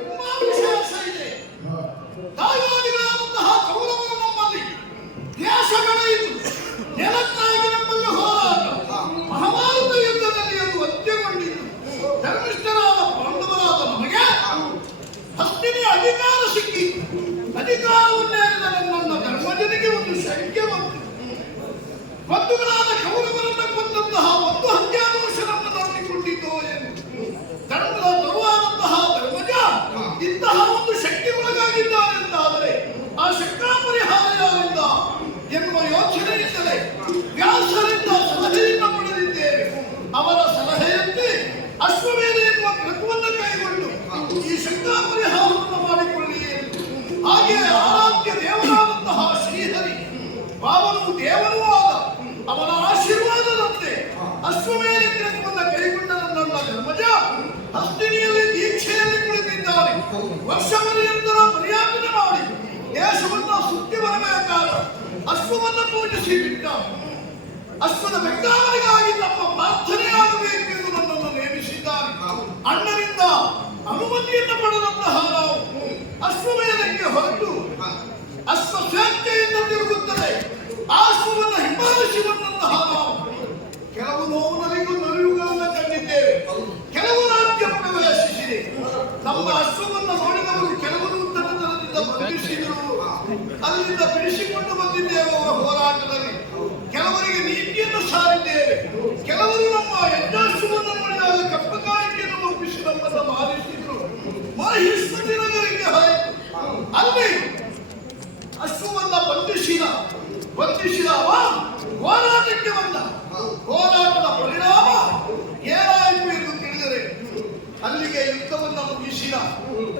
ತುಂಬಾ ವಿಶೇಷ ಇದೆ. ದಾಯಾದಿಗಳಾದಂತಹ ಕೌರವರು ನಮ್ಮಲ್ಲಿ ದೇಶಗಳೆಯಿತು, ನೆಲಕ್ಕಾಗಿ ನಮ್ಮಲ್ಲಿ ಹೋರಾಟ, ಮಹಾಭಾರತ ಯುದ್ಧದಲ್ಲಿ ಅದು ಅಂತ್ಯಗೊಂಡಿತು. ಧರ್ಮಿಷ್ಠರಾದ ಪಾಂಡವರಾದ ನಮಗೆ ಹಸ್ತಿನಿ ಅಧಿಕಾರ ಸಿಕ್ಕಿ, ಅಧಿಕಾರವನ್ನೇರಿದ ನನ್ನ ಧರ್ಮಜನಿಗೆ ಒಂದು ಶಂಕೆ ಬಂತು. ಬಂಧುಗಳಾದ ಕೌರವರನ್ನ ಕೊಂದಂತಹ ಒಂದು ಹತ್ಯಾದೋಷನನ್ನು ನೋಡಿಕೊಂಡಿದ್ದೋ ಎಂದು ಧರ್ಮದ ತರುವಾದಂತಹ ಧರ್ಮಜ ಇಂತಹ ಒಂದು ಶಕ್ತಿಗೊಳಗಾಗಿದ್ದಾರೆಂದಾದರೆ ಆ ಶಂಕಾ ಪರಿಹಾರ ಯಾರಿಂದ ಎನ್ನುವ ಯೋಚನೆಯಿಂದಲೇ ವ್ಯಾಸರಿಂದ ಸಲಹೆಯನ್ನು ಪಡೆದಿದ್ದೇವೆ. ಅವರ ಸಲಹೆಯಂತೆ ಅಶ್ವಮೇಧ ಎನ್ನುವ ಕೃತವನ್ನು ಕೈಗೊಂಡು ಈ ಶಂಕಾ ಪರಿಹಾರವನ್ನು ಮಾಡಿಕೊಳ್ಳಿ ಎಂದು. ಹಾಗೆ ಆರಾಧ್ಯ ದೇವರಾದಂತಹ ಶ್ರೀಹರಿ ಬಾಬನು ದೇವನೂ ಆದ ಅವನ ಆಶೀರ್ವಾದದಂತೆ ಅಶ್ವಮೇಧ ಕೃತವನ್ನು ಕೈಗೊಂಡ ನನ್ನ ಧರ್ಮಜ ಹಸ್ತಿನಿಯಲ್ಲಿ ದೀಕ್ಷೆಯಲ್ಲಿ ಕುಳಿತಿದ್ದಾರೆ. ವರ್ಷ ಪರ್ಯಂತರ ಪರ್ಯಾಟನೆ ಮಾಡಿ ದೇಶವನ್ನು ಸುತ್ತಿ ಬರಬೇಕಾದ ಅಶ್ವವನ್ನು ಪೂಜಿಸಿ ಬಿಟ್ಟ. ಅಶ್ವದ ಬೆಂಗಾವಲಿಗಾಗಿ ನಮ್ಮ ಪ್ರಾರ್ಥನೆಯಾಗಬೇಕೆಂದು ನನ್ನನ್ನು ನೇಮಿಸಿದ್ದಾರೆ. ಅಣ್ಣನಿಂದ ಅನುಮತಿಯನ್ನು ಪಡೆದಂತಹ ನಾವು ಅಶ್ವಮೇಧಕ್ಕೆ ಹೊರಟು ಅಶ್ವ ಸ್ವೇಚ್ಛೆಯಿಂದ ತಿರುಗುತ್ತದೆ. ಆ ಅಶ್ವವನ್ನು ಹಿಂಬಾಲಿಸಿ ಬಂದಂತಹ ನಾವು ಕೆಲವು ನಲಿವುಗಳನ್ನು ಕಂಡಿದ್ದೇವೆ, ಕೆಲವು ರಾಜ್ಯ ಪ್ರವೇಶಿಸಿದೆ. ನಮ್ಮ ಅಶ್ವವನ್ನು ನೋಡಿದವರು ಕೆಲವರು ಉತ್ತರದಿಂದ ಬಂಧಿಸಿದರು, ಅಲ್ಲಿಂದ ಬಿಡಿಸಿಕೊಂಡು ಬಂದಿದ್ದೇವೆ. ಅವರ ಹೋರಾಟದಲ್ಲಿ ಕೆಲವರಿಗೆ ನೀತಿಯನ್ನು ಸಾರಿದ್ದೇವೆ, ಕೆಲವರು ನಮ್ಮ ಯಜ್ಞಾಶ್ವವನ್ನು ನೋಡಿದಾಗ ಕಪ್ಪಕಾಯಿಕೆಯನ್ನು ಒಪ್ಪಿಸಿ ನಮ್ಮನ್ನು ಮಾರಿಸಿದರು. ಮಹಿಷ್ಮತಿ ನಗರಿಗೆ ಹೋಯಿತು. ಅಲ್ಲಿ ಅಶ್ವವನ್ನ ಬಂಧಿಸಿದ ಅವ ಹೋರಾಟಕ್ಕೆ ಬಂದ. ಹೋರಾಟದ ಪರಿಣಾಮ ಏನಾಯಿತು ಎಂದು ತಿಳಿದರೆ ಅಲ್ಲಿಗೆ ಯುದ್ಧವನ್ನು ಮುಗಿಸಿದ.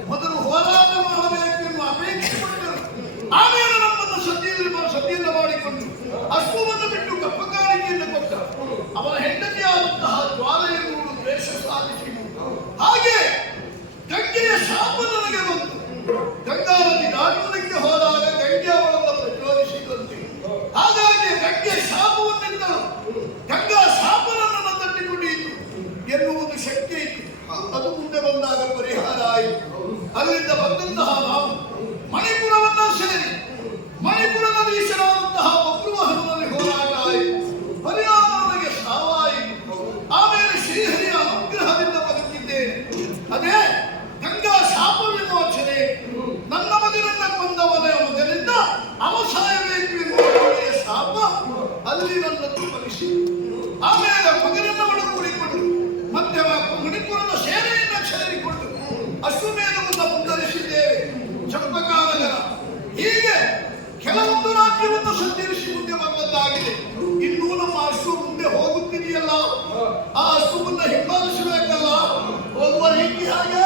ಮೊದಲು ಹೋರಾಟ ಮಾಡಬೇಕೆಂದು ಅಪೇಕ್ಷೆ ಪಟ್ಟರು. ಆಮೇಲೆ ನಮ್ಮನ್ನು ಸತಿಯನ್ನು ಮಾಡಿಕೊಂಡು ಅಶ್ವವನ್ನು ಬಿಟ್ಟು ಕಪ್ಪಕಾರಿಕೆಯನ್ನು ಕೊಟ್ಟ. ಅವನ ಹೆಂಡತಿಯಾದಂತಹ ಜ್ವಾಲೆಯನ್ನು ದ್ವೇಷ ಸಾಧಿಸಿದರು. ಹಾಗೆ ಗಂಗೆಯ ಶಾಪ ನನಗೆ ಬಂತು. ಗಂಗಾ ನದಿ ದಾಟುವುದಕ್ಕೆ ಹೋದಾಗ ಗಂಗೆ ಅವಳನ್ನು ಪ್ರಚೋದಿಸಿದಂತೆ. ಹಾಗಾಗಿ ಗಂಗೆ ಶಾಪವನ್ನಿದ್ದಳು. ಗಂಗಾ ಶಾಪನನ್ನು ತಟ್ಟಿಕೊಂಡಿತು ಎನ್ನುವುದು ಶಕ್ತಿ ಇತ್ತು. ಅದು ಮುಂದೆ ಬಂದಾಗ ಪರಿಹಾರ ಆಯಿತು. ಅಲ್ಲಿಂದ ಬಂದಂತಹ ನಾವು ಮಣಿಪುರವನ್ನ ಸೇರಿ ಮಣಿಪುರದ ಈಶರಾದಂತಹ ಬಬ್ರುವಹರನಲ್ಲಿ ಹೋರಾಟ ಆಯಿತು. ಪರಿಣಾಮ ನನಗೆ ಸಾವಾಯಿತು. ಆಮೇಲೆ ಶ್ರೀಹರಿಯ ಅನುಗ್ರಹದಿಂದ ಬದುಕಿದ್ದೇನೆ. ಅದೇ ಗಂಗಾ ಶಾಪ ವಿಮೋಚನೆ. ನನ್ನ ಮಗನನ್ನ ಕೊಂದವನ ಮಗನಿಂದ ಅವಸಾಯಬೇಕು ಎನ್ನುವ ಶಾಪ ಅಲ್ಲಿ ನನ್ನನ್ನು ಫಲಿಸಿತು. ಆಮೇಲೆ ಮಗನನ್ನು ಒಳಗೂಡಿಕೊಂಡು ಮತ್ತೆ ಮಣಿಪುರದ ಸೇನೆಯನ್ನು ಸೇರಿಕೊಂಡು ಅಶ್ವಮೇಧವನ್ನು ಮುಂದುವರಿಸಿದ್ದೇವೆ. ಚಂಪಕಾನಗರ ಹೀಗೆ ಕೆಲವೊಂದು ರಾಜ್ಯವನ್ನು ಸಂಚರಿಸಿ ಮುಂದೆ ಬಂದದ್ದಾಗಿದೆ. ಇನ್ನೂ ನಮ್ಮ ಅಶ್ವ ಮುಂದೆ ಹೋಗುತ್ತಿದೆಯಲ್ಲ, ಆ ಅಶ್ವವನ್ನು ಹಿಂಬಾಲಿಸಬೇಕಲ್ಲ. ಹೋಗುವ ರೀತಿ ಹಾಗೆ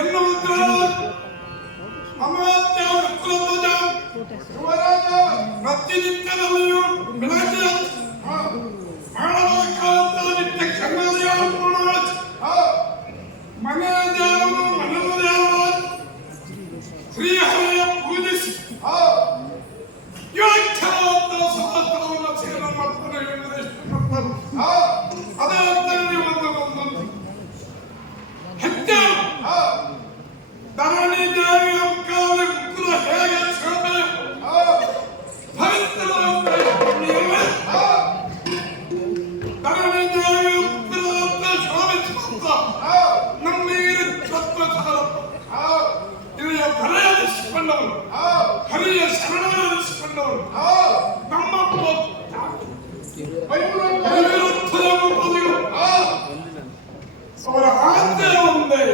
ಎನ್ನುವಂತ ಅಮಾತ್ಯ ವೃತ್ರಧ್ವಜ ಪ್ರತಿನಿತ್ಯದಲ್ಲಿಯೂ ಬೆಳಗ್ಗೆ ಮಾಡಬೇಕಾದ ನಿತ್ಯ ಕರ್ಮಗಳನ್ನು ಮನೆಯ ದೇವರು ಮನೆಯ ದೇವರು ಶ್ರೀಹರಿಯ ಪೂಜಿಸಿ ಯೋಗ್ಯವಾದ ಸಹಸ್ರವನ್ನು ಸೇವನೆ ಮಾಡ್ತಾರೆ ಎನ್ನುವುದೆಷ್ಟು ಅದೇ ಅಂತೇಳಿ ಒಂದೊಂದು ಹೆಚ್ಚು ಧರಣಿ ದೇವಿಯ ಮುಖಾದ ಉಗ್ರ ಹೇಗೆ ಶೋಭೆ ಪವಿತ್ರವಾದ ಧರಣಿ ದೇವಿಯ ಉಗ್ರವಾದ ಶೋಭಿಸುವಂತ ನಮ್ಮೀರ ತತ್ವಸಾರ ಇಲ್ಲಿಯ ಬರೆಯಲಿಸಿಕೊಂಡವರು ಹರಿಯ ಶರಣರಿಸಿಕೊಂಡವರು ನಮ್ಮ ಅವರ ಆಜ್ಞೆಯ ಒಂದೇ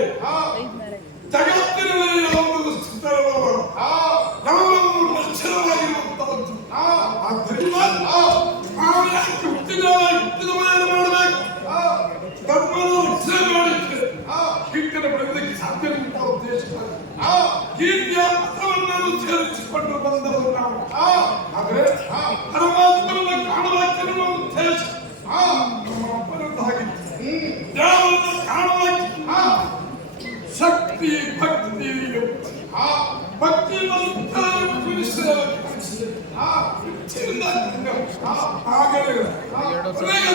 ಜಗತ್ತಿನಲ್ಲಿ ಯಾವುದೂ ಸ್ಥಿರವವರು ಎಲ್ಲವೂ ನಿಶ್ಚಲವಾಗಿರುವಂತಹದ್ದು. ಆದ್ದರಿಂದ ನಾವು ಯಾಕೆ ಹುಟ್ಟಿದ ಮನೆಯನ್ನು ಮಾಡಬೇಕು? ಧರ್ಮದ ರಕ್ಷಣೆ ಮಾಡಿದ್ರೆ ಕೀರ್ತನೆ ಪಡೆಯುವುದಕ್ಕೆ ಸಾಧ್ಯವಿಲ್ಲ ಉದ್ದೇಶವಾಗಿ ಕೀರ್ತಿಯ ಪತ್ರವನ್ನು ಸೇರಿಸಿಕೊಂಡು ಬಂದವರು ನಾವು. ಆದರೆ ಪರಮಾತ್ಮನ ಕಾಣಬೇಕೆನ್ನುವ ಉದ್ದೇಶ ನಮ್ಮ ಅಪ್ಪನದ್ದಾಗಿತ್ತು. ದೇವರನ್ನು ಕಾಣಬೇಕು. ಶಕ್ತಿ ಭಕ್ತಿ ಭಕ್ತಿ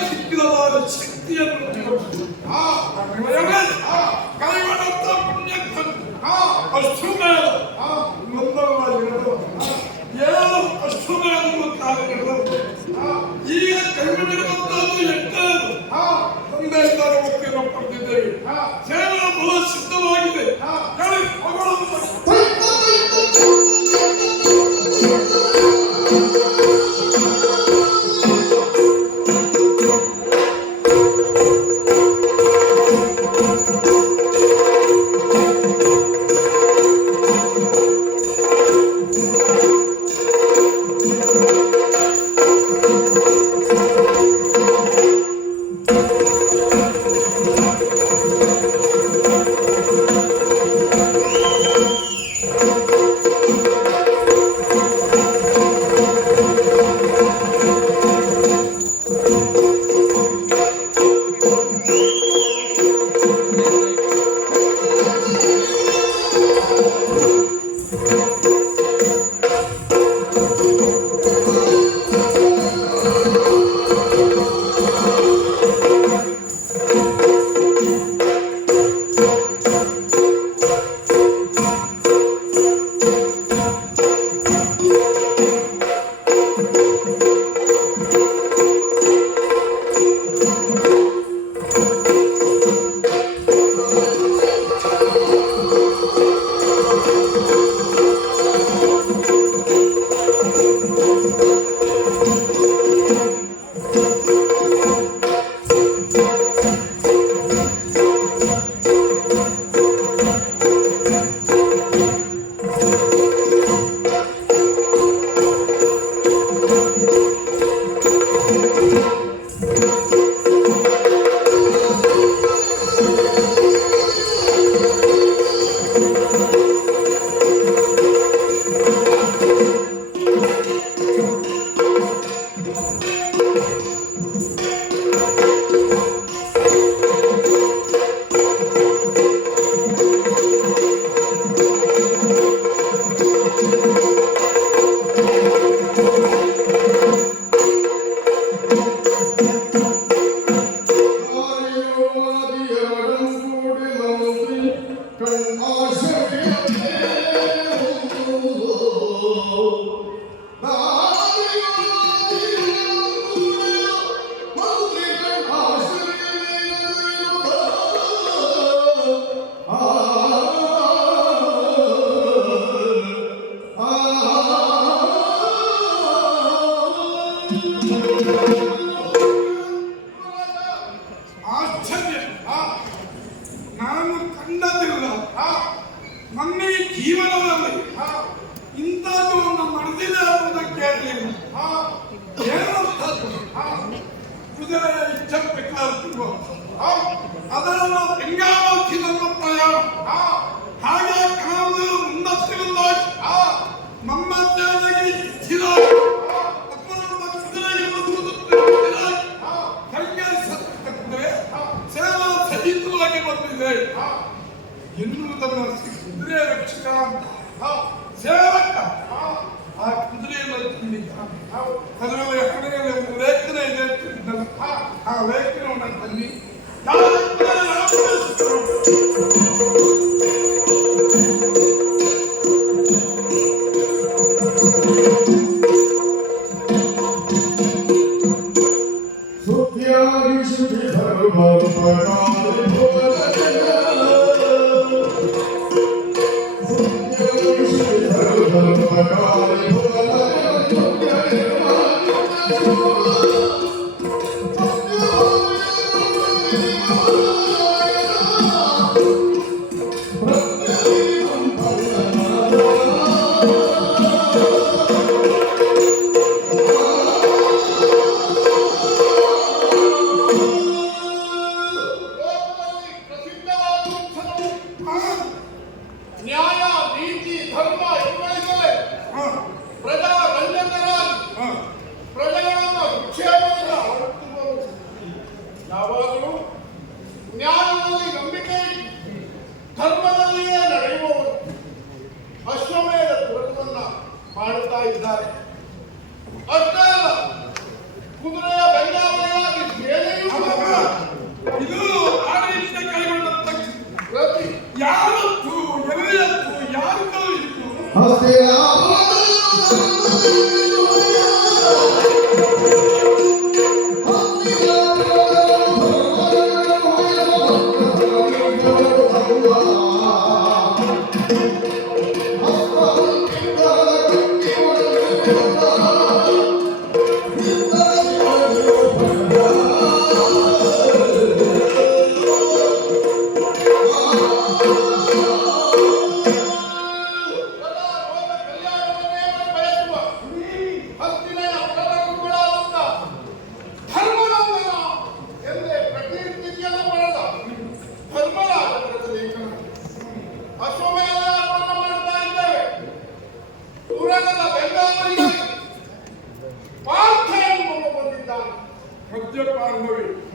ಸಿಕ್ಕಿದವಾದ ಶಕ್ತಿಯನ್ನು ಕೈಗೊಂಡಂತ ಪುಣ್ಯ ಅಶ್ವಮೇಧ ಏನು ಅಶ್ವಮೇಧವನ್ನು ಕಾರ್ಯಗಳು ಈಗ ಕೈಗೊಂಡಿರುವಂತಹದ್ದು ಎಂಟನೇದು ತಂದೆಯಿಂದ ಮುಖ್ಯನ ಪಡೆದಿದ್ದೇವೆ. ಸೇವಾ ಬಲ ಸಿದ್ಧವಾಗಿದೆ. ಆಶ್ಚರ್ಯ, ನಾನು ಕಂಡದಿಲ್ಲ. ನನ್ನ ಈ ಜೀವನದಲ್ಲಿ ಇಂಥದ್ದು ಒಂದು ನಡೆದಿದೆ ಅನ್ನೋದಕ್ಕೆ ಏನಂತದ್ದು ಕುದುರೆಯ ಇಚ್ಛೆ ಬೇಕಾಗ್ತಿರುವ ಅದನ್ನು ಬೆಂಗಾವತಿ ನಮ್ಮ ಪ್ರಯಾಣ ಹಾಗೆ ಕಾವಲು ಮುನ್ನತ್ತಿರುವುದಾಗಿ ನಮ್ಮ ದೇವರಿಗೆ ಇಚ್ಛಿದಾಗಿ ಅಪ್ಪನಮ್ಮ ಕುದುರೆಗೆ ಬಂದುವುದಾಗಿ ಹಂಗೆ ಸತ್ತಂದ್ರೆ ಸೇವಾ ಸಹಿತವಾಗಿ ಬಂದಿದೆ ಎನ್ನುವುದನ್ನು ಕುದುರೆ ರಕ್ಷಕ ಅಂತ ಸೇವಕ ಆ ಕುದುರೆಯನ್ನು ತಂದಿದ್ದ ಅದರಲ್ಲಿ ಹಣೆಯಲ್ಲಿ ಒಂದು ಲೇಖನ ಇದೆ ಆ ಲೇಖನವನ್ನು ತನ್ನಿ ನ್ಯಾಯ ನೀತಿ ಧರ್ಮ ಇವುಗಳಿವೆ. ಪ್ರಜಾರಂಜಕರಾಗಿ ಪ್ರಜೆಗಳನ್ನು ವಿಕ್ಷೇಪದಿಂದ ಹೊರತುವುದು ಯಾವಾಗಲೂ ನ್ಯಾಯದಲ್ಲಿ ನಂಬಿಕೆ ಧರ್ಮದಲ್ಲಿಯೇ ನಡೆಯುವವರು ಅಶ್ವಮೇಧ ವ್ರತವನ್ನ ಮಾಡುತ್ತಾ ಇದ್ದಾರೆ. ಅಷ್ಟೇ ಅಲ್ಲ, ಕುದುರೆಯ ಬೆಂಗಾವಲಿಯಾಗಿ ಸೇನೆಯೂ ಇದು ಆಡಳಿತ ಕೈಗೊಂಡಂತ ಪ್ರತಿ ಯಾವತ್ತು ಎಲ್ಲಿಯತ್ತು ಯಾರಿಗೂ ಇತ್ತು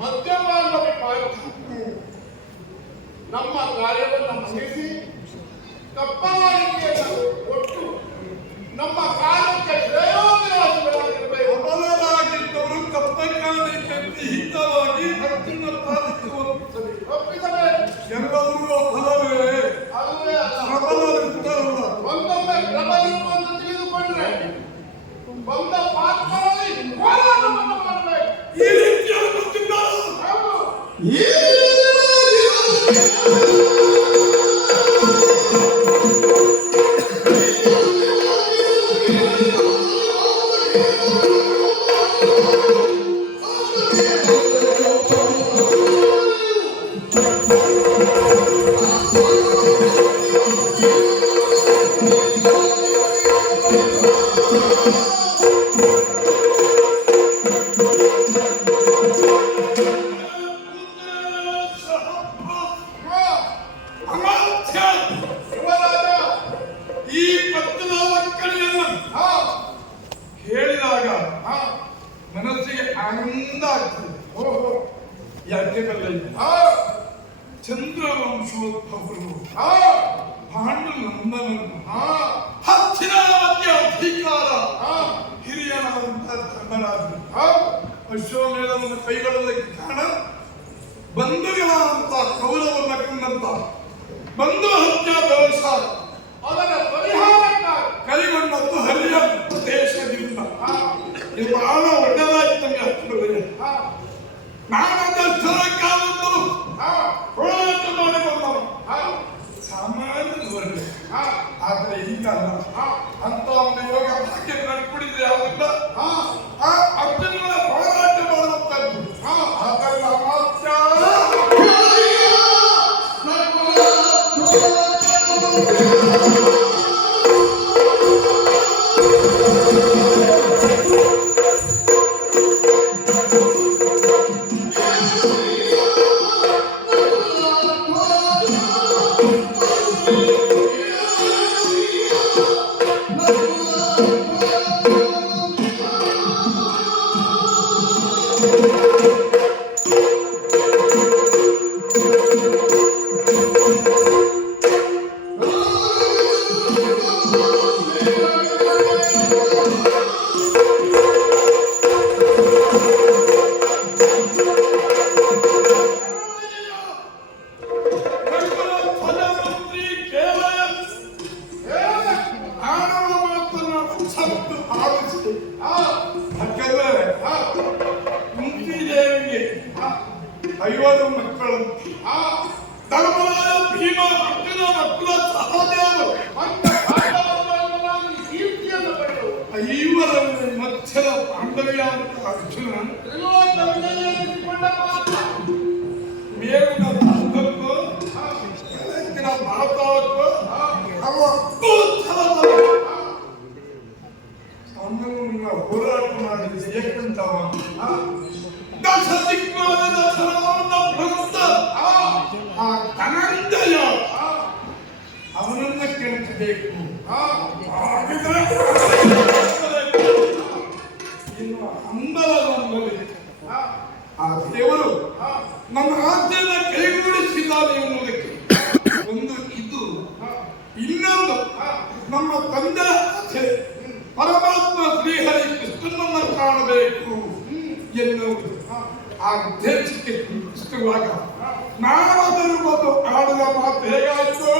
ಮದ್ಯಪಾನವೇ ಪಾರ್ಥ ನಮ್ಮ ಕಾರ್ಯವನ್ನು ಮುಗಿಸಿ ಕಪ್ಪಾಳಿಕೆಯನ್ನು ಕೊಟ್ಟು ನಮ್ಮ ಕಾರ್ಯಕ್ಕೆ ಶ್ರೇಯೋದಯರಾಗಿರಬೇಕು. ಅಬಲರಾಗಿದ್ದವರು ಕಪ್ಪಕಾಲಿಕೆ ಹಿತವಾಗಿ ಭಕ್ತಿನ ಪಾಲಿಸುವಂತದೆ ಒಪ್ಪಿಸಬೇಕು. ಎಲ್ಲರೂ ಅಬಲವೇ ಅಲ್ಲವೇ ಅಲ್ಲ, ಪ್ರಬಲರಿದ್ದರಲ್ಲ. ಒಂದೊಮ್ಮೆ ಪ್ರಬಲಿರು ಅಂತ ತಿಳಿದುಕೊಂಡ್ರೆ ಬಂದ ಪಾತ್ರರಲ್ಲಿ ಹೋರಾಟವನ್ನು ಮಾಡಬೇಕು. ಈ ರೀತಿಯಾಗಿ ಗೊತ್ತಿದ್ದಾರೆ. ಹೌದು. ಈ ಪತ್ತನ ಮಕ್ಕಳನ್ನು ಹೇಳಿದಾಗ ಮನಸ್ಸಿಗೆ ಆನಂದ ಆಗ್ತದೆ. ಯಾಕೆ ಬಲ್ಲ ಚಂದ್ರವಂಶೋದ್ಭವರು ಪಾಂಡು ನಂದನನ್ನು ಹತ್ತಿರಾವತಿ ಅಧಿಕಾರ ಹಿರಿಯನಾದಂತ ಧರ್ಮರಾಜರು ಅಶ್ವಮೇಧವನ್ನು ಕೈಗೊಳ್ಳಲಿಕ್ಕೆ ಕಾರಣ ಬಂಧುಗಳಂತ ಕೌರವನ್ನ ಕಂಡಂತ ಬಂಧು ಹತ್ಯಾ ದೋಷ ಅದರ ಪರಿಹಾರಕ್ಕಾಗಿ ಕೈಗೊಂಡದ್ದು ಹರಿಯ ಪ್ರದೇಶದಿಂದ ಇದು ಬಹಳ ಒಳ್ಳೆದಾಯ್ತು ನಮಗೆ ಹತ್ತಿರವರೆಗೆ ನಾನದಷ್ಟರ ಕಾಲದಲ್ಲೂ ಹೋರಾಟ ಮಾಡಿಕೊಂಡವು ಸಾಮಾನ್ಯ ವರ್ಗ. ಆದ್ರೆ ಈಗ ಅಂತ ಒಂದು ಯೋಗ ಭಾಗ್ಯ ನಡ್ಕೊಂಡಿದ್ರೆ ಅವರಿಂದ ಅರ್ಜುನ ಹೋರಾಟ ಮಾಡುವಂತದ್ದು ಅದೆಲ್ಲ ಮಾತ್ರ ಪ್ರಧಾನಮಂತ್ರಿ ಕೇವಲ ಆಡುವ ಮಾತನ್ನು ಸಂತು ಆಲಿಸಿ ಯಾಕಂದ್ರೆ ಕುಂತಿದೇವಿಗೆ 50 ಮಕ್ಕಳು, ಧರ್ಮರಾಯ ಭೀಮ ಅರ್ಜುನ ಮಕ್ಕಳ ಸಹದೇವ ಐವರಲ್ಲಿ ಮಧ್ಯದ ಪಾಂಡವ್ಯ ಅಂತ ಅರ್ಜುನ ಮೇಲಿನ ಭಾರತಕ್ಕೂ ಕೆಳಗಿನ ಭಾರತಕ್ಕೂ ಅಮ್ಮನ ಹೋರಾಟ ಮಾಡಿದ ಏಕಂತವ ದಶ ದಿಕ್ಪಾಲದ ಸರವನ್ನ ಭಕ್ತ ಆ ಧನಂಜಯ ಅವನನ್ನ ಕೆಣಕಬೇಕು. ಇನ್ನು ಹಂಬಲದಲ್ಲಿ ಆ ದೇವರು ನಮ್ಮ ಆಜ್ಞೆಯನ್ನು ಕೈಗೂಡಿಸಿದ್ದಾನೆ ಎನ್ನುವುದಕ್ಕೆ ಒಂದು ಇದು. ಇನ್ನೊಂದು ನಮ್ಮ ತಂದೆ ಆಸೆ ಪರಮಾತ್ಮ ಶ್ರೀಹರಿ ಕೃಷ್ಣನನ್ನು ಕಾಣಬೇಕು ಎನ್ನುವುದು. ಆ ದೇಶಕ್ಕೆ ಇಷ್ಟವಾಗ ನಾವಾದರೂ ಒಂದು ಆಡಿದ ಮಾತು ಹೇಗಾಯಿತು?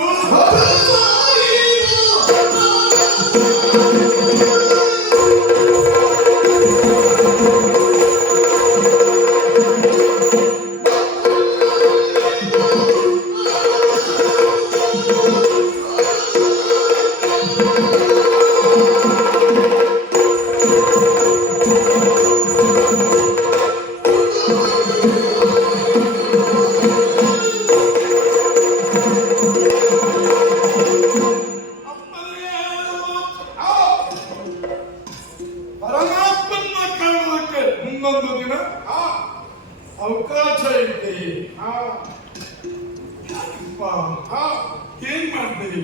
ಪರಮಾತ್ಮನ್ನ ಕಾಣೋದಕ್ಕೆ ಮುಂದೊಂದು ದಿನ ಅವಕಾಶ ಇದೆ. ಏನ್ ಮಾಡ್ತೀವಿ?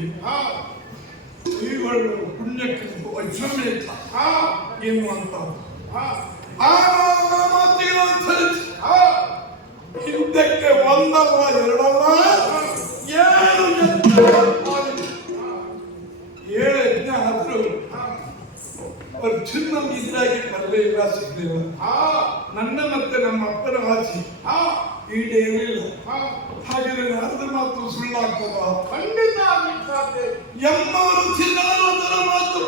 ಇವುಗಳು ಪುಣ್ಯಕ್ಕೆ ವೈಷಮ್ಯ ಎನ್ನುವಂತ ಮಾತಿಗೆ ಹಿಂದಕ್ಕೆ ಒಂದಲ್ಲ ಎರಡಲ್ಲ 7 ಯಜ್ಞ ಆದ್ರೂ ಅರ್ಜುನ ಇದ್ದಾಗಿ ಬರಲೇ ಇಲ್ಲ, ಸಿಗಲಿಲ್ಲ. ನನ್ನ ಮತ್ತೆ ನಮ್ಮ ಅಪ್ಪನ ಆಸೆ ಈಡೇರಿಲ್ಲ. ಹಾಗಿದ್ರೆ ಅರ್ಧ ಮಾತು ಸುಳ್ಳಾಗ್ತದ? ಖಂಡಿತ ಸಾಧ್ಯ. ಎಮ್ಮವರು ಚಿನ್ನಾದರ ಮಾತು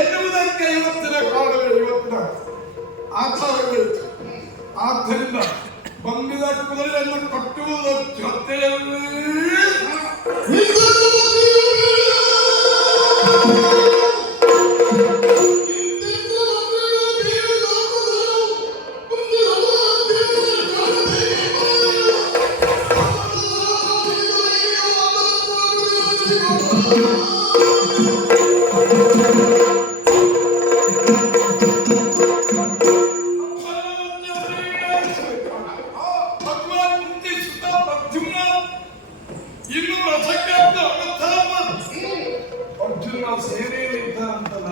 ಎನ್ನುವುದಕ್ಕೆ ಇವತ್ತಿನ ಕಾಲವೇ, ಇವತ್ತಿನ ಆಚಾರಗಳು. ಆದ್ದರಿಂದ ಬಂದಿದ ಕುದುರೆಯನ್ನು ಕಟ್ಟುವುದರ ಜೊತೆಯಲ್ಲಿ ಅರ್ಜುನ ಸೇನೆಯಲ್ಲಿ ಇದ್ದಾರಂತಲ್ಲ,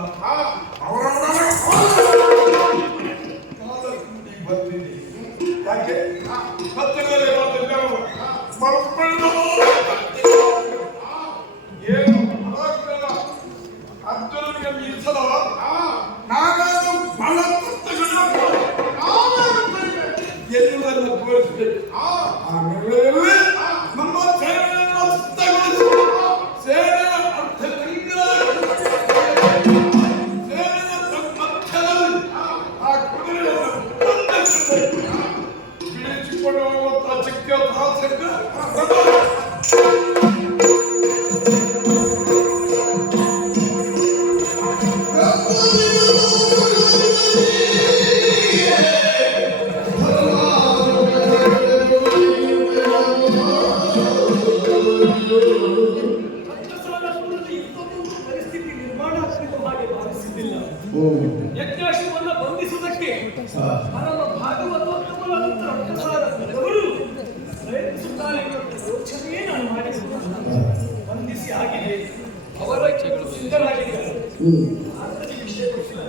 ಬರ್ತೀನಿ. ಯಾಕೆ ಹತ್ತಿರದಲ್ಲಿ ಏನು ಅರ್ಜುನನಿಗೆ ಮೀಸಲ ನಾನಾದ್ರೂ ಬಹಳ ಎನ್ನುವುದನ್ನು ತೋರಿಸಬೇಕು. ಆಮೇಲೆ ನಮ್ಮ ಸೇನೆಯನ್ನು ಸಿದ್ಧಗೊಳಿಸಿ ಸೇನೆಯ ಬಿಡಿಸಿಕೊಂಡು ಹೋಗುವಂತಹ ಚಿಕ್ಕ ಭಾಷೆಗೆ ಯಜ್ಞಾಶ್ವವನ್ನು ಬಂಧಿಸುವುದಕ್ಕೆ ಪರಮ ಭಾಗವತೋತ್ತಮರಾದಂತಹ ಪ್ರಯತ್ನಿಸುತ್ತಾರೆ ಎನ್ನುವಂಥ ಯೋಚನೆಯೇ ನಾನು ಮಾಡಿದ್ದು. ಬಂಧಿಸಿ ಆಗಿದೆ, ಅವರ ಸಿದ್ಧರಾಗಿದ್ದಾರೆ. ವಿಷಯ ಗೊತ್ತಿಲ್ಲ.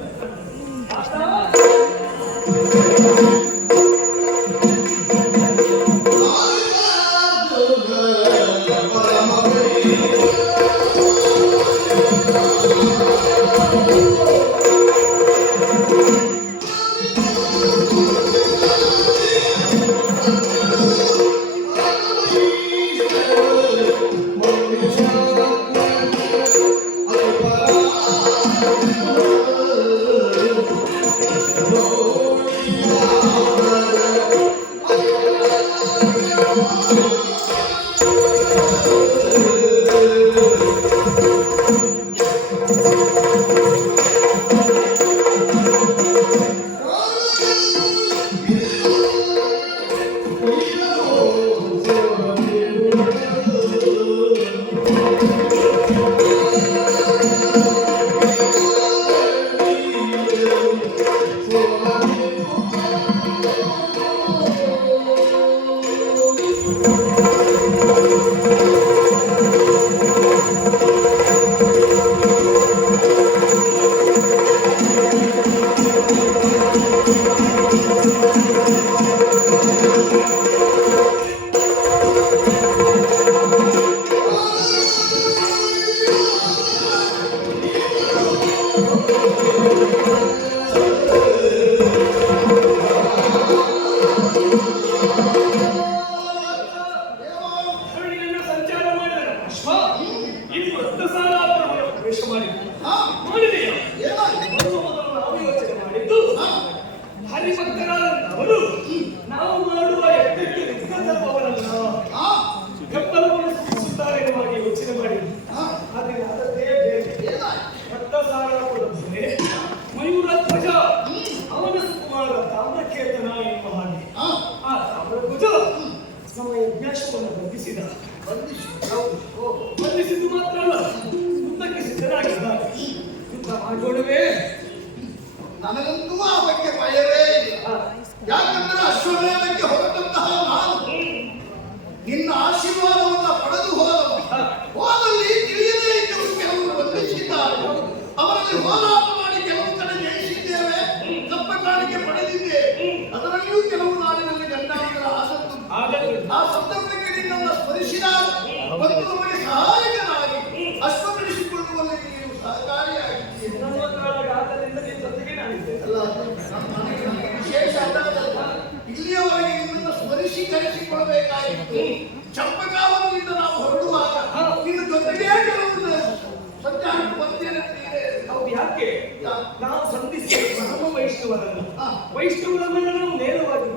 ಧರಣಿಯನ್ನು ಸಂಚಾರ ಮಾಡಿದ ಅಶ್ವ ಇಂದು ರಕ್ತಸಾರ ಪ್ರವೇಶ ಮಾಡಿದ್ದು ನೋಡಿದೆಯಾ? ಮೊದಲು ನಾವು ಯೋಚನೆ ಮಾಡಿದ್ದು ಹರಿಭಕ್ತರಾದ ಅವರು ನಾವು ಮಾಡುವ ಯಜ್ಞಕ್ಕೆ ವಿಘ್ನತರುವವರಲ್ಲ, ಬೆಂಬಲವನ್ನು ಸೂಚಿಸುತ್ತಾರೆ ಎನ್ನುವಾಗಿ ಯೋಚನೆ ಮಾಡಿದ್ದು. ಆದರೆ ಅದರದೇ ಬೇರೆ ರಕ್ತಸಾರಪುರ ದೊರೆ ಮಯೂರ ಧ್ವಜ ಅವನ ಸುಕುಮಾರ ತಾಮ್ರಕೇತನ ಎನ್ನುವ ಹಾಗೆ ಆ ತಾಮ್ರಧ್ವಜ ನಮ್ಮ ಯಜ್ಞಾಶ್ವವನ್ನು ಬಂಧಿಸಿದ. ಬಂಧಿಸಿದ್ದು ಮಾತ್ರ ಅಲ್ಲ, ಯುದ್ಧಕ್ಕೆ ಸಿದ್ಧರಾಗಿದ್ದಾರೆ. ಯುದ್ಧ ಮಾಡೋಣವೇ? ನನಗಂತೂ ಆ ಬಗ್ಗೆ ಭಯವೇ ಇಲ್ಲ. ಯಾಕಂದ್ರೆ ಅಶ್ವಮೇಧಕ್ಕೆ ಹೊರಟಂತಹ ನಾನು ನಿನ್ನ ಆಶೀರ್ವಾದವನ್ನ ಪಡೆದು ಹೋದಲ್ಲಿ ತಿಳಿಯದೇ ಇದ್ದರೂ ಕೆಲವರು ಬಂಧಿಸಿದ್ದಾರೆ. ಅವರಲ್ಲಿ ಹೋರಾಟ ಮಾಡಿ ಕೆಲವು ಕಡೆ ಜಯಿಸಿದ್ದೇವೆ, ಕಪ್ಪ ಕಾಣಿಕೆ ಪಡೆದಿದ್ದೇವೆ. ಅದರಲ್ಲಿಯೂ ಕೆಲವು ನಾಡಿನಲ್ಲಿ ಗಂಡಾಂತರ ಆದದ್ದು. ಆ ಸಂದರ್ಭಕ್ಕೆ ನಿನ್ನನ್ನು ಸ್ಮರಿಸಿದಾಗ ಮತ್ತು ನಮಗೆ ಸಹಾಯಕನಾಗಿ ಅಶ್ವ ಬೆಳೆಸಿಕೊಳ್ಳುವಲ್ಲಿ ನೀವು ಸಹಕಾರಿಯಾಗಿದ್ದೀರಿ. ಅಲ್ಲ, ನನಗೆ ವಿಶೇಷ ಅದಾದಲ್ಲ, ಇಲ್ಲಿಯವರೆಗೆ ನಿನ್ನನ್ನು ಸ್ಮರಿಸಿ ಕರೆಸಿಕೊಳ್ಳಬೇಕಾಗಿತ್ತು. ಚಂಪಕಾವನದಿಂದ ನಾವು ಹೊರಡುವಾಗ ನಿನ್ನ ಜೊತೆಗೇ ಕೆಲವು ಸಂಚಾರಕ್ಕೆ ಬರ್ತೇನೆ. ಹೌದು, ಯಾಕೆ? ನಾವು ಸಂಧಿಸಿದ ಪರಮ ವೈಷ್ಣವರಲ್ಲ. ವೈಷ್ಣವರನ್ನ ನಾವು ನೇರವಾಗಿ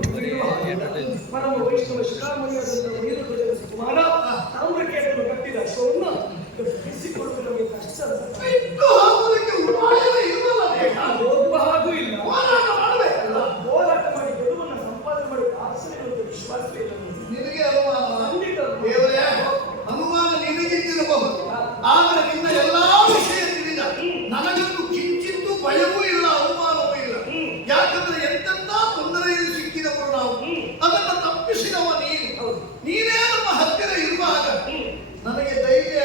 ಪರಮ ವೈಷ್ಣವ ಶಿಖಾಮಣಿಯಾದಂತಹ ವೀರಧ್ವಜರ ಸುಕುಮಾರ ತಾಮ್ರಕೇತನು ಕಟ್ಟಿದ ಅಶ್ವವನ್ನು ಬಿಡಿಸಿಕೊಳ್ಳುವುದು ನಮಗೆ ಕಷ್ಟ. ಇಟ್ಟು ಹಾಕುವುದಕ್ಕೆ ಉಪಾಯವೇ ಇಲ್ಲವಲ್ಲ ದೇಹ. ಒಬ್ಬ ಹಾಗೂ ಇಲ್ಲ. ಹೋರಾಟ ಮಾಡಬೇಕಲ್ಲ. ಹೋರಾಟ ಮಾಡಿ ಗೆಲುವನ್ನು ಸಂಪಾದನೆ ಮಾಡಿ ಆಸನೆಗಳು ವಿಶ್ವಾಸವೇ ಇಲ್ಲ. ನಿನಗೆ ಅನುಮಾನ? ದೇವರೇ, ಅನುಮಾನ ನಿನಗಿದ್ದಿರಬಹುದು, ಆದರೆ ನಿನ್ನ ಎಲ್ಲಾ ವಿಷಯ ತಿಳಿದ ನನಗಂತೂ ಕಿಂಚಿತ್ತೂ ಭಯವೂ ಇಲ್ಲ, ಅನುಮಾನವೂ ಇಲ್ಲ. ಯಾಕಂದ್ರೆ ಎಂತೆಂಥ ತೊಂದರೆಯಲ್ಲಿ ಸಿಕ್ಕಿದವರು ನಾವು, ಅದನ್ನು ತಪ್ಪಿಸಿದವ ನೀನು. ನೀನೇ ನಮ್ಮ ಹತ್ತಿರ ಇರುವಾಗ ನನಗೆ ಧೈರ್ಯ.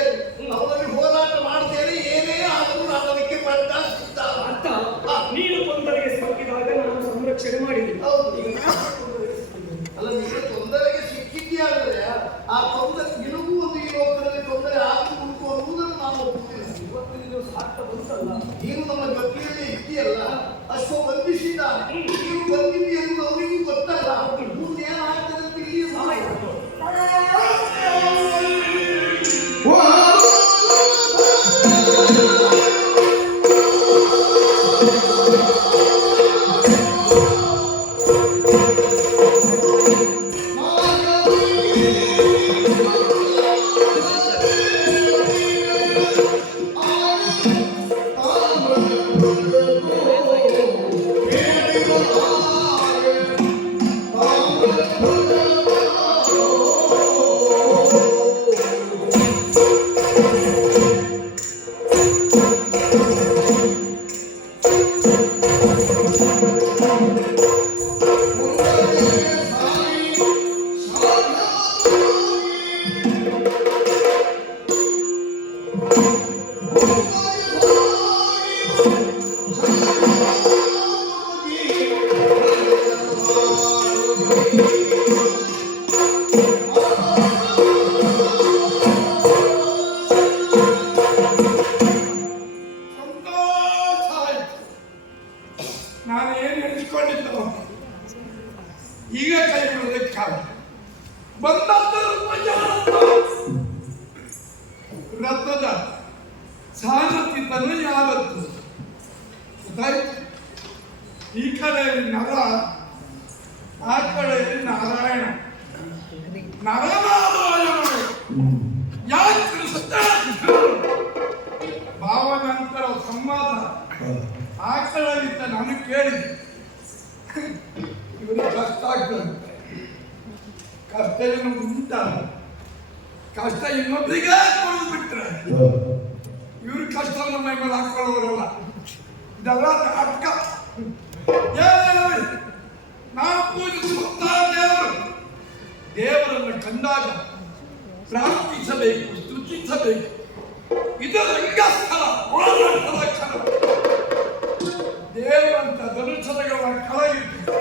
ಅವರಲ್ಲಿ ಹೋರಾಟ ಮಾಡ್ತೇನೆ, ಏನೇ ಆದರೂ ನಾನು ಅದಕ್ಕೆ ಪಟ್ಟ ಸಿದ್ಧ ಅಂತ. ನೀನು ತೊಂದರೆಗೆ ಸಿಕ್ಕಿದಾಗ ನಾನು ಸಂರಕ್ಷಣೆ ಮಾಡಿದೆ. ಅಲ್ಲ, ನೀನು ತೊಂದರೆಗೆ ಸಿಕ್ಕಿದ್ಯಾದ್ರೆ ಆ ತೊಂದರೆ ನಿನಗೂ ಒಂದು ಈ ಲೋಕದಲ್ಲಿ ತೊಂದರೆ ಆಗಿ ಉಂಟು ಅನ್ನುವುದನ್ನು ನಾವು ಒಪ್ಪುತ್ತಿಲ್ಲ. ಇವತ್ತು ನೀನು ಸಾಕ್ತ ಬಂತಲ್ಲ, ನೀನು ನಮ್ಮ ಜೊತೆಯಲ್ಲಿ ಇದ್ದೀಯಲ್ಲ, ಅಶ್ವ ಬಂಧಿಸಿದ್ದಾನೆ, ನೀನು ಬಂದಿದ್ದೀ ಎಂದು ಅವರಿಗೂ ಗೊತ್ತಲ್ಲ. ಮುಂದೇನಾಗ್ತದೆ ಅಂತ ಇಲ್ಲಿ ಈಗ ಕೈ ಬಿಡೋದಕ್ಕೆ ಕಾಲ ಬಂದ ರತ್ನದ ಸಾರಥಿತನು ಯಾವತ್ತು ಗೊತ್ತಾಯ್ತು. ಈ ಕಡೆಯಲ್ಲಿ ನರ, ಆ ಕಡೆಯಲ್ಲಿ ನಾರಾಯಣ. ನರನಾರಾಯಣರು ಯಾಕೆ ಭಾವನಂತರ ಸಂವಾದ ಆ ಕಡೆಯಿಂದ ನಾನು ಕೇಳಿದೆ. ಇವರಿಗೆ ಕಷ್ಟ ಆಗ್ತದೆ, ಕಷ್ಟ ಏನು ಉಂಟ, ಕಷ್ಟ ಇನ್ನೊಬ್ಬರಿಗೆ ಕೊಡೋದು ಬಿಟ್ರೆ ಇವ್ರ ಕಷ್ಟ ನಮ್ಮ ಮೇಲೆ ಹಾಕೊಳ್ಳೋರಲ್ಲ. ಇದೆಲ್ಲ ನಾಟಕ. ನಾವು ಪೂಜಿಸುವಂತಹ ದೇವರು, ದೇವರನ್ನು ಕಂಡಾಗ ಪ್ರಾರ್ಥಿಸಬೇಕು, ಸ್ತುತಿಸಬೇಕು. ಇದು ರಂಗಸ್ಥಳ, ಹೋರಾಟದ ಕಲ. ದೇವರಂತ ಧನುಷಗಳ ಕಳ ಇಟ್ಟು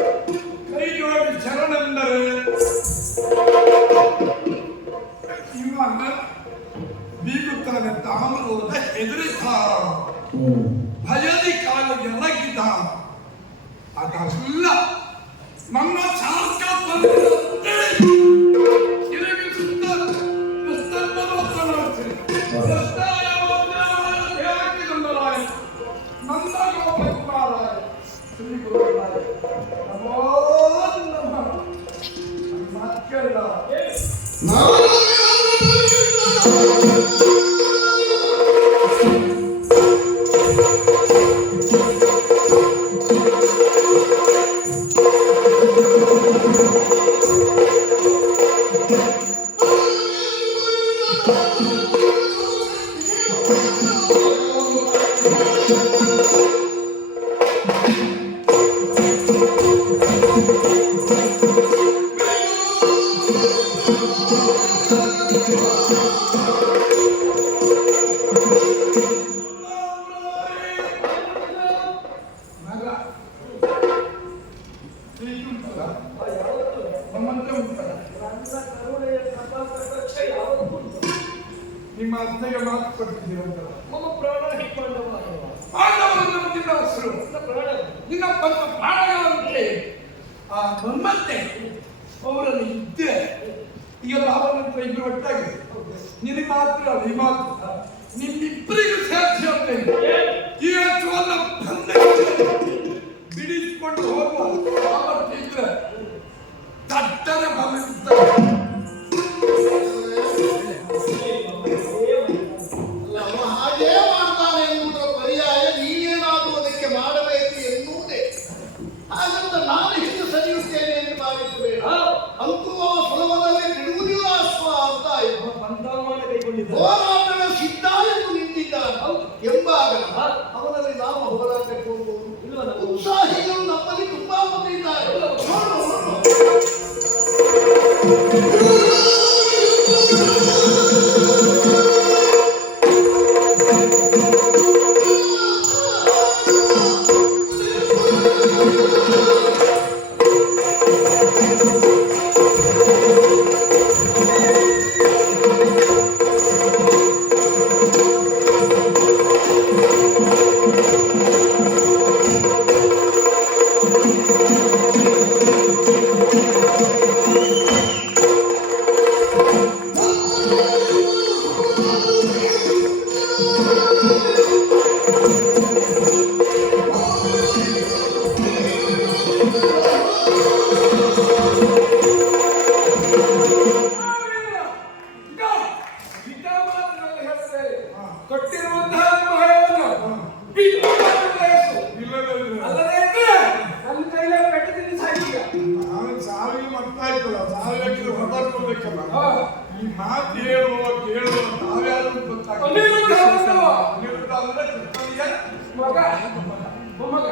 ಕೈ ಮಗ ಹೀಗುಂಟಲ್ಲ ನಮ್ಮಂತೆ ಉಂಟಲ್ಲ ನನ್ನ ಕರುಣೆಯ ಕೃಪಾಕಟಾಕ್ಷ ಯಾವತ್ತೂ ಉಂಟು. ನಿಮ್ಮ ಅತ್ತೆಗೆ ಮಾತು ಕೊಟ್ಟಿದ್ದೀರಂತಲ್ಲ ಮಮ ಪ್ರಾಣ ಹಿಡ್ಕೊಂಡವ ಪಾಂಡವರು ನಮ್ಮಿಂದ ಹೆಸರು ನನ್ನ ಪ್ರಾಣ ನಿನ್ನ ಬಂದ ಪ್ರಾಣಗಳಂತೆ ಆ ನಮ್ಮಂತೆ ಅವರಲ್ಲಿ ಇದ್ದೆ ಈಗ ಭಾವನಂತ ಇಬ್ಬರು ಒಟ್ಟಾಗಿದೆ ನಿನಗೆ ಮಾತ್ರ ಅಲ್ಲ ಈ ಮಾತು ನಿಮ್ಮಿಬ್ಬರಿಗೂ ಸೇರಿಸಿ ಹೋಗ್ತೇನೆ ಈ ಚೋಲ ಬಂದ ಬಿಡಿಸಿಕೊಂಡು ಹೋಗುವ ಸಾಮರ್ಥ್ಯ ಇದ್ರೆ ತಟ್ಟನೆ ಬಂದಿರ್ತಾರೆ ಅವ ಹಾಗೇ ಮಾಡ್ತಾನೆ ಎನ್ನುವುದರ ಪರ್ಯಾಯ ನೀನೇನಾದರೂ ಅದಕ್ಕೆ ಮಾಡಬೇಕು ಎನ್ನುವುದೇ. ಹಾಗಂತ ನಾನು ಹಿಂದೆ ಸರಿಯುತ್ತೇನೆ ಎಂದು ಭಾವಿಸಬೇಡ. ಅಂತೂ ಅವ ಸುಲಭದಲ್ಲಿ ಬಿಡುವುದಿಲ್ಲ ಅಶ್ವ ಅಂತ ಆಯ್ತು. ಬಂಧನವನ್ನು ಕೈಗೊಂಡಿದ್ದ ಹೋರಾಟದ ಸಿದ್ಧ ಎಂದು ನಿಂತಿದ್ದಾನೆ ಎಂಬಾಗ ಅವನಲ್ಲಿ ನಾವು ಹೋರಾಟಕ್ಕೆ ಹೋಗುವುದು ಉತ್ಸಾಹಿಗಳು ನಮ್ಮಲ್ಲಿ ತುಂಬಾ ಮಂದಿ ಇದ್ದಾರೆ. ಕೊಟ್ಟಿರುವಂತಹ ಭಯವನ್ನು ಬಿಟ್ಟು ಅಲ್ಲದೆ ಇದ್ರೆ ನನ್ನ ಕೈಲೇ ಪೆಟ್ಟು ತಿಂದು ಸಾಕೀಗ. ನಾನು ಸಾವಿಗೆ ಮತ್ತಾಯ್ತಲ್ಲ ಸಾವಿಗೆ ಹೊರಬರ್ಕೋಬೇಕಲ್ಲ ಈ ಮಾತು ಹೇಳುವ ಕೇಳುವ ನಾವ್ಯಾರು ಗೊತ್ತಾಗ್ತದೆ ಅನಿರುದ್ಧ ಬಂದವ. ಅನಿರುದ್ಧ ಅಂದ್ರೆ ಕೃಷ್ಣನಿಗೆ ಮಗ ಮೊಮ್ಮಗ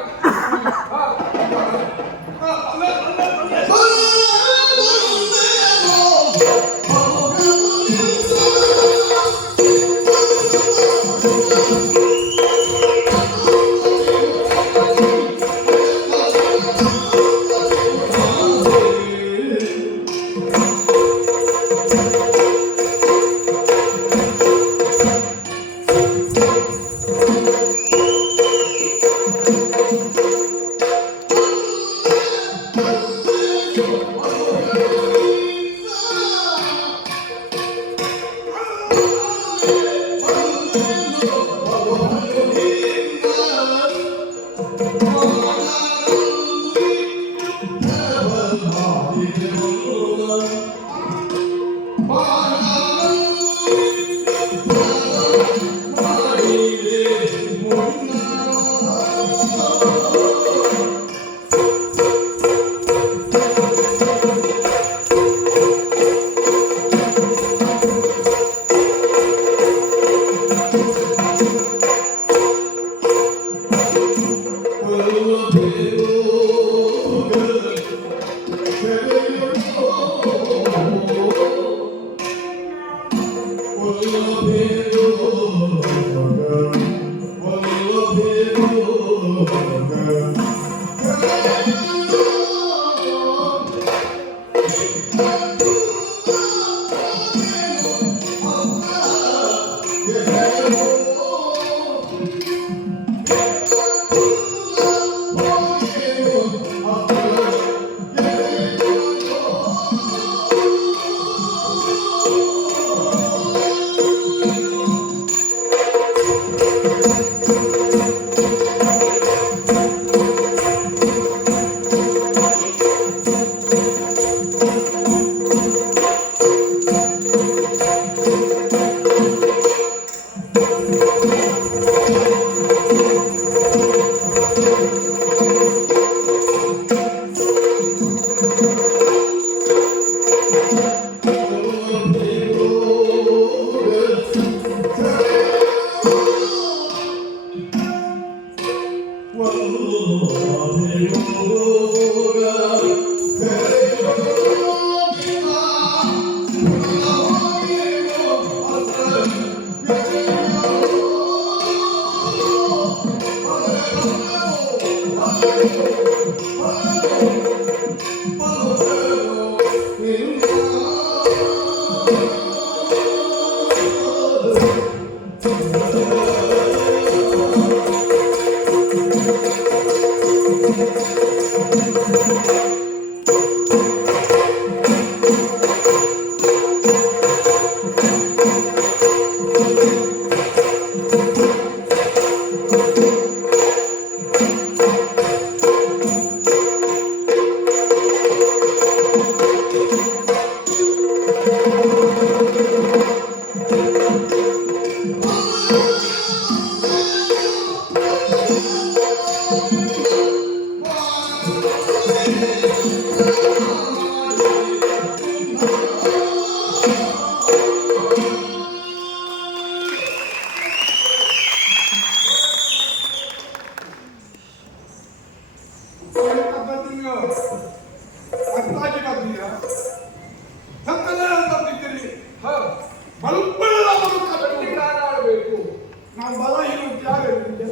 ನಾವು ಬಲ ಇರುವುದು ಯಾರು ಹೇಳಿದ್ದೆ?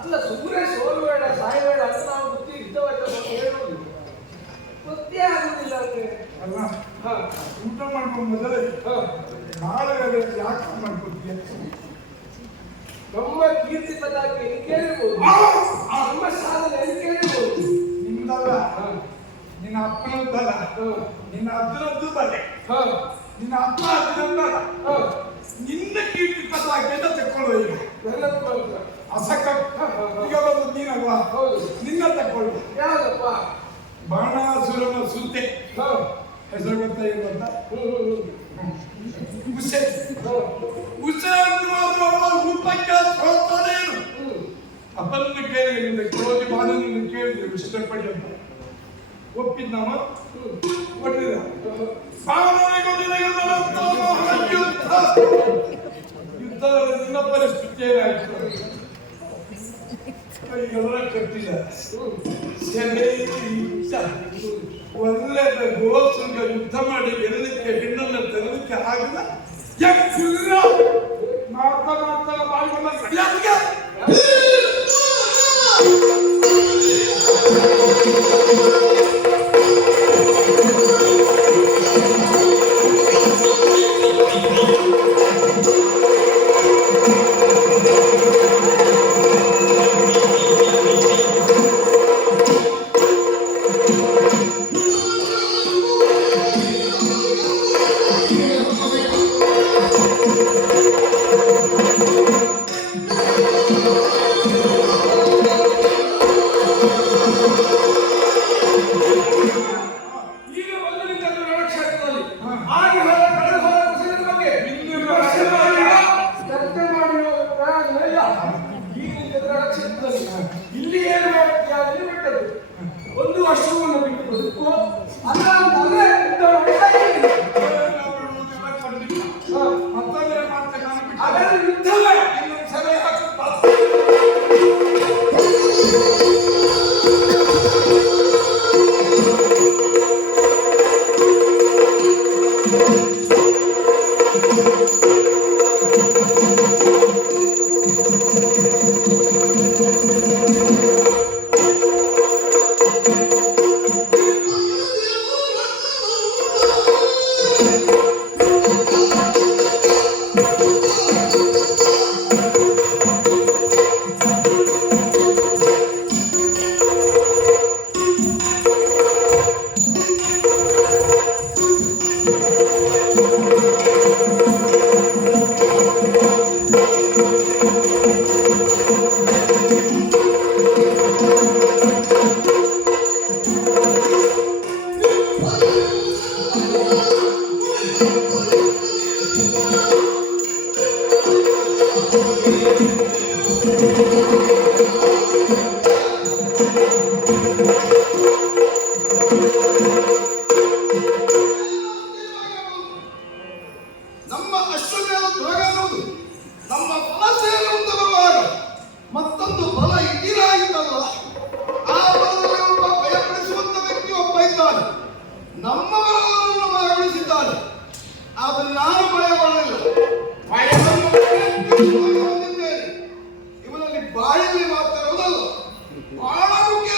ಅಲ್ಲ ಸುಮ್ಮನೆ ಸೋಲಬೇಡ ಸಾಯಬೇಡ ಅಂತ ನಾವು ಬುದ್ಧಿ ಇದ್ದವಲ್ಲ ಹೇಳೋದು ಗೊತ್ತೇ ಆಗುದಿಲ್ಲ ಅವ್ರಿಗೆ. ಅಲ್ಲ ಹಾ ಊಟ ಮಾಡ್ಕೊಂಡು ಮೊದಲೇ ನಾಳೆ ಯಾಕೆ ಮಾಡ್ಕೊತೀಯ? ನಮ್ಮ ಕೀರ್ತಿ ಪತಾಕೆ ಕೇಳಿರ್ಬೋದು, ನಮ್ಮ ಸಾಧನೆ ಕೇಳಿರ್ಬೋದು. ನಿಮ್ದಲ್ಲ, ನಿನ್ನ ಅಪ್ಪನದ್ದಲ್ಲ, ನಿನ್ನ ಅಜ್ಜನದ್ದು ಬಲೆ, ನಿನ್ನ ಅಪ್ಪ ಅಜ್ಜನದ್ದಲ್ಲ. ನಿನ್ನ ಕೀರ್ತಿ ಪತಾಕೆ ಅಂತ ತಕ್ಕೊಳ್ಳೋ ಈಗ ಅಸಕ ಈಗ ಬಂದು ನೀನಲ್ವಾ? ನಿನ್ನ ತಕ್ಕೊಳ್ಳು. ಯಾವ್ದಪ್ಪ? ಬಾಣಾಸುರನ ಸುದ್ದೆ ಹೆಸರು ಗೊತ್ತಾ ಏನು ಅಂತ? ಉಸೆ ಉಸೆ ರೂಪಕ್ಕೆ ಸೋತಾನೇನು ಅಪ್ಪನ ಕೇಳಿದ್ರೆ ಕ್ರೋಧಿ ಬಾಣನ ಕೇಳಿದ್ರೆ ಇಷ್ಟಪಡಿ ಅಂತ ಒಪ್ಪಿದ್ನವ ಒಟ್ಟಿದ ಯುದ್ಧದಲ್ಲಿ ನಿನ್ನ ಪರಿಸ್ಥಿತಿ ಏನಾಯ್ತು? ಕೈಗೆಲ್ಲ ಕಟ್ಟಿದ ಒಳ್ಳೆದ ಗೋಸುಗ ಯುದ್ಧ ಮಾಡಿ ಗೆಲ್ಲಲಿಕ್ಕೆ ಹೆಣ್ಣನ್ನು ತರಲಿಕ್ಕೆ ಆಗಲ್ಲ. ಮಾಡ್ತಾ ಮಾಡ್ತಾ ಬಾಳ್ಕೊಂಡ ಸರಿಯಾಗಿ ಇಲ್ಲಿ ಏನು ಮಾಡ್ತೀಯ ಬಿಟ್ಟದ್ದು ಒಂದು ವರ್ಷವನ್ನು ಬಿಟ್ಟು ಬದುಕು ಅಲ್ಲ ಅಂತಂದ್ರೆ ಮತ್ತೊಂದ್ರೆ ಮತ್ತೆ ನಾನು ಅದರಲ್ಲಿ ಯುದ್ಧವೇ ಇನ್ನೊಂದು ಸಲ ಹಾಕುತ್ತಾ ನಮ್ಮ ಅಶ್ವಮೇಧ ತ್ಯಾಗ ಅನ್ನೋದು ನಮ್ಮ ಫಲಸೇನೆ ಅಂತ ಬರುವಾಗ ಮತ್ತೊಂದು ಬಲ ಇದ್ದೀರಾಗಿತ್ತಲ್ಲ, ಆ ಬಲದಲ್ಲಿ ಒಬ್ಬ ಭಯಪಡಿಸುವಂತ ವ್ಯಕ್ತಿ ಒಬ್ಬ ಇದ್ದಾನೆ. ನಮ್ಮ ಬಲವನ್ನು ಭಯಪಡಿಸಿದ್ದಾನೆ, ಆದರೆ ನಾನು ಭಯಪಡಲಿಲ್ಲ. ಹೊಂದಿದ್ದೇನೆ. ಇವನಲ್ಲಿ ಬಾಯಲ್ಲಿ ಮಾತಾಡುವುದಲ್ಲ, ಬಾಳ ಮುಖ್ಯ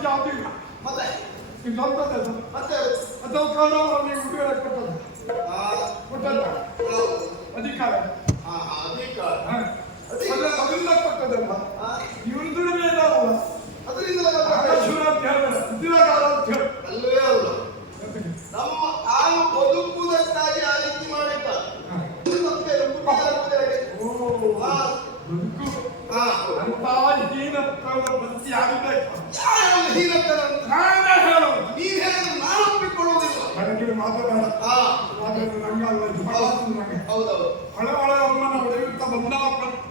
ಅದಕ್ಕೆ ಯಾವ್ದು ಇಲ್ಲ. ಮತ್ತೆ ಇದು ಸ್ವಂತದ್ದು ಅದು. ಮತ್ತೆ ಅಥವಾ ಕಾನೂನು ಉಡುಗೊರೆ ಕೊಟ್ಟದ್ದು ಆ, ಕೊಟ್ಟದ್ದ ಹೌದು. ಅಧಿಕಾರ ಆ, ಅಧಿಕಾರ ಹ. ಅದೆಲ್ಲ ಕೊಟ್ಟದಲ್ಲ ಆ, ಇವನು ದುಡಿಮೆ ಇದಾವಲ್ಲ ಅದರಿಂದ ಆಕಾಶುರ ಅಂತ ಹೇಳ್ತಾರೆ ಉದ್ಯೋಗಾರ ಅಂತ ಹೇಳಿ ಅಲ್ಲವೇ ಅಲ್ಲ ನಮ್ಮ ಆಳು ಬದುಕುವುದಕ್ಕಾಗಿ ಆ ರೀತಿ ಮಾಡಿದ್ದ ನಮ್ಗೆ ಉಪಕಾರಕ್ಕೆ. ಆ, ಬದುಕು ಆ, ಅಂತ ಹೀನತ್ವದ ಬುದ್ಧಿ ಆಗಬೇಕು. ಯಾರು ಹೀನತ್ತರ ಅಂತ ನಾನೇ ಹೇಳೋದು ನೀವ್ ಹೇಳಿದ್ರೆ ನಾನು ಒಪ್ಪಿಕೊಳ್ಳುವುದಿಲ್ಲ. ನನಗೆ ಮಾತನಾಡ ಆ, ಮಾತಾಡೋದು ನಂಗಲ್ಲ, ಇದು ಮಾತಾಡೋದು ನಂಗೆ. ಹೌದೌದು. ಒಳ ಒಳ ಅಮ್ಮನ ಹೊಡೆಯುತ್ತಾ ಬಂದ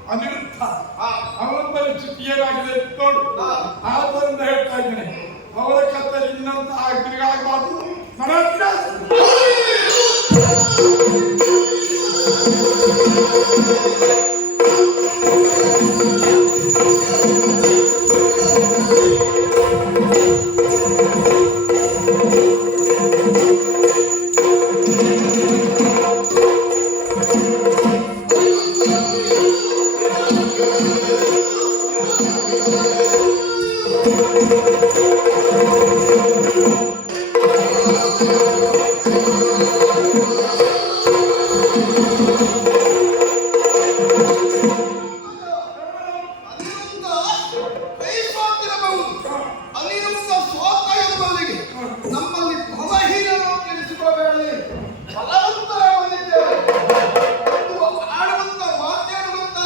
ಅನಿರುದ್ಧ ಆ, ಅವನ ಪರಿಸ್ಥಿತಿ ಏನಾಗಿದೆ ನೋಡು. ಆ. ಆದ್ದರಿಂದ ಹೇಳ್ತಾ ಇದ್ದೇನೆ, ಅವರ ಕತ್ತಲ್ಲಿ ಇನ್ನೊಂದು ತಿರುಗಾಗಬಾರ್ದು. ಅನಿರುದ್ಧ ಕೈ ಸೋತಿರಬಹುದು. ಅನಿರುದ್ಧ ಸೋತ ಎಂಬಲ್ಲಿಗೆ ನಮ್ಮಲ್ಲಿ ಫಲಹೀನರು ತಿಳಿಸಿಕೊಳ್ಳಬೇಡಿ, ಫಲವಂತರ ಬಂದಿದ್ದೇವೆ. ಅದು ಆಡುವಂತ ಮಾತೇನುವಂತ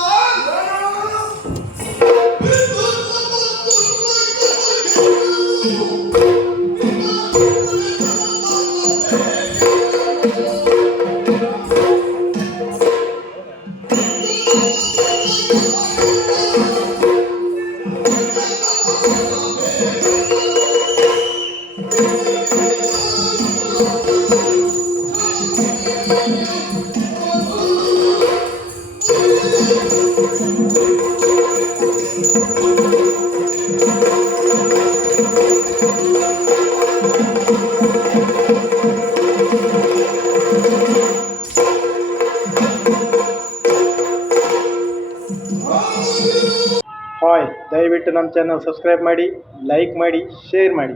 ಹಾಯ್, ದಯವಿಟ್ಟು ನಮ್ಮ ಚಾನಲ್ ಸಬ್ಸ್ಕ್ರೈಬ್ ಮಾಡಿ, ಲೈಕ್ ಮಾಡಿ, ಶೇರ್ ಮಾಡಿ.